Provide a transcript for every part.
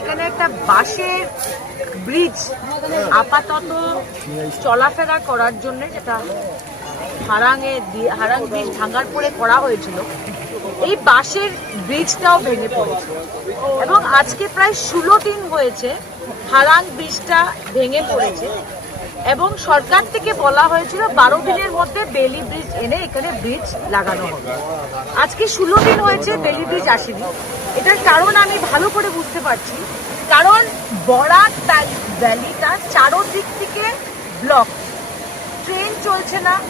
এখানে একটা বাঁশের ব্রিজ আপাতত চলাফেরা করার জন্য যেটা হারাঙে হারাং ব্রিজ ভাঙার পরে করা হয়েছিল, এই বাঁশের ব্রিজটাও ভেঙে পড়েছে। এবং আজকে প্রায় ষোলো দিন হয়েছে হারাং ব্রিজটা ভেঙে পড়েছে। এবং সরকার থেকে বলা হয়েছিল বারো দিনের মধ্যে বেলি ব্রিজ এনে এখানে ব্রিজ লাগানো হবে। আজকে ষোলো দিন হয়েছে বেলি ব্রিজ আসেনি। এটার কারণ আমি ভালো করে বুঝতে পারছি। কারণ বরাক ভ্যালি- ভ্যালিটা চারোদিক থেকে ব্লক ট্রেন চলছে না।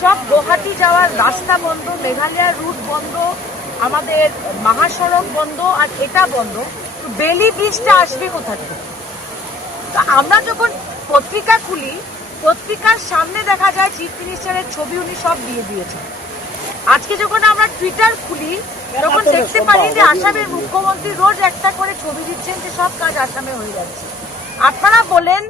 সব গুয়াহাটি যাওয়ার রাস্তা বন্ধ মেঘালয়ার রুট বন্ধ, আমাদের মহাসড়ক বন্ধ, আর এটা বন্ধ। বেলি ব্রিজটা আসবে কোথা থেকে? তো আমরা যখন পত্রিকা খুলি পত্রিকার সামনে দেখা যায় চিফ মিনিস্টারের ছবি উনি সব দিয়ে দিয়েছেন। আজকে যখন আমরা টুইটার খুলি তখন দেখতে পারি যে আসামের মুখ্যমন্ত্রী রোজ একটা করে ছবি দিচ্ছেন যে সব কাজ আসামে হয়ে যাচ্ছে। আপনারা বলেন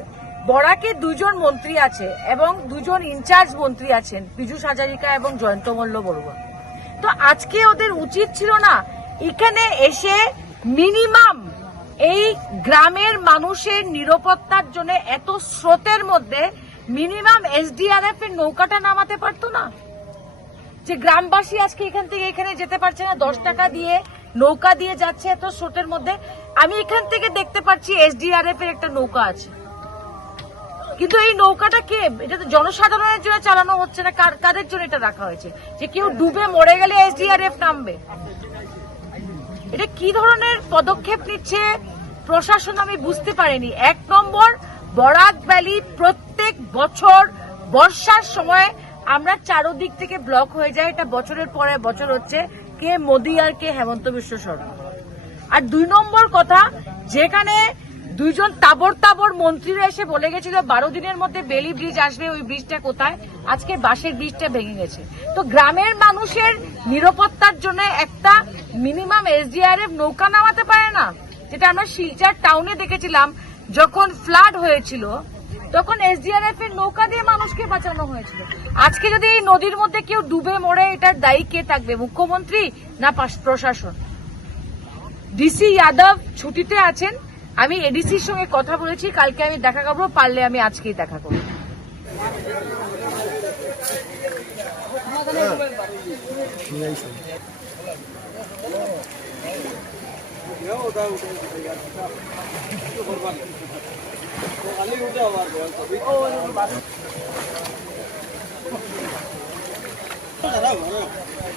বরাকে দুজন মন্ত্রী আছে এবং দুজন ইনচার্জ মন্ত্রী আছেন পীযুষ হাজারিকা এবং জয়ন্ত মল্ল বড়ুয়া। তো আজকে ওদের উচিত ছিল না এখানে এসে মিনিমাম এই গ্রামের মানুষের নিরাপত্তার জন্য এত স্রোতের মধ্যে মিনিমাম এসডিআরএফ এর নৌকাটা নামাতে পারতো না? যে গ্রামবাসী আজকে এখান থেকে এখানে যেতে পারছে না, দশ টাকা দিয়ে নৌকা দিয়ে যাচ্ছে এত স্রোতের মধ্যে। আমি এখান থেকে দেখতে পাচ্ছি এসডিআরএফ এর একটা নৌকা আছে। কিন্তু এই নৌকাটা কে? এটা তো জনসাধারণের জন্য চালানো হচ্ছে না। কার- কাদের জন্য এটা রাখা হয়েছে? যে কেউ ডুবে মরে গেলে এসডিআরএফ নামবে। এটা কি ধরনের পদক্ষেপ নিচ্ছে প্রশাসন আমি বুঝতে পারিনি। এক নম্বর, বরাক ভ্যালি প্রত্যেক বছর বর্ষার সময় আমরা চারোদিক থেকে ব্লক হয়ে যায়। এটা বছরের পরে বছর হচ্ছে। কে মোদী আর কে হেমন্ত বিশ্ব শর্মা। আর দুই নম্বর কথা, যেখানে দুইজন তাবর তাবর মন্ত্রীরা এসে বলে গেছিল, বারো দিনের মধ্যে বেলি ব্রিজ আসবে, ওই ব্রিজটা কোথায়? আজকে বাঁশের ব্রিজটা ভেঙে গেছে। তো গ্রামের মানুষের নিরাপত্তার জন্য একটা মিনিমাম এসডিআরএফ নৌকা নামাতে পারে না। যেটা আমরা শিলচর টাউনে দেখেছিলাম, যখন ফ্লাড হয়েছিল, তখন এসডিআরএফ এর নৌকা দিয়ে মানুষকে বাঁচানো হয়েছিল। আজকে যদি এই নদীর মধ্যে কেউ ডুবে মরে, এটার দায়ী কে থাকবে, মুখ্যমন্ত্রী না প্রশাসন? ডিসি যাদব ছুটিতে আছেন। আমি এডিসির সঙ্গে কথা বলেছি কালকে আমি দেখা করব পারলে আমি আজকেই দেখা করব।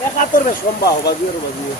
একাত্তর বেশ লম্বা বাজিয়ে বাজিয়ে।